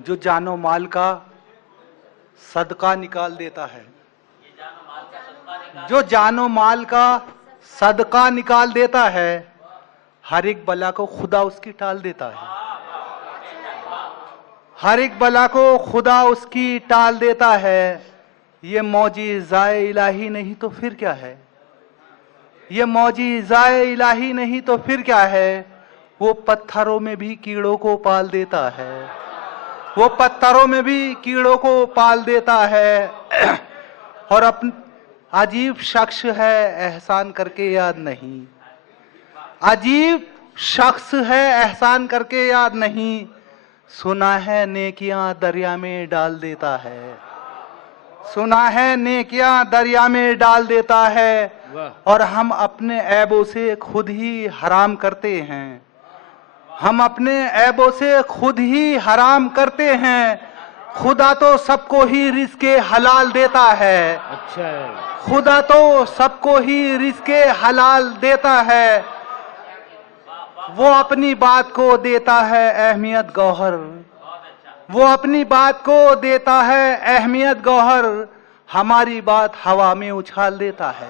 जो जानो माल का सदका निकाल देता है, जो जानो माल का सदका निकाल देता है, हर एक बला को खुदा उसकी टाल देता है। हर एक बला को खुदा उसकी टाल देता है। ये मौजिज़ाए इलाही नहीं तो फिर क्या है? ये मौजिज़ाए इलाही नहीं तो फिर क्या है? वो पत्थरों में भी कीड़ों को पाल देता है। वो पत्थरों में भी कीड़ों को पाल देता है। और अजीब शख्स है, एहसान करके याद नहीं। अजीब शख्स है, एहसान करके याद नहीं। सुना है नेकियां दरिया में डाल देता है। सुना है नेकियां दरिया में डाल देता है। और हम अपने ऐबों से खुद ही हराम करते हैं। हम अपने ऐबों से खुद ही हराम करते हैं। खुदा तो सबको ही रिज़्क़े हलाल देता है। अच्छा है। खुदा तो सबको ही रिज़्क़े हलाल देता है। वो अपनी बात को देता है अहमियत गौहर। वो अपनी बात को देता है अहमियत गौहर। हमारी बात हवा में उछाल देता है।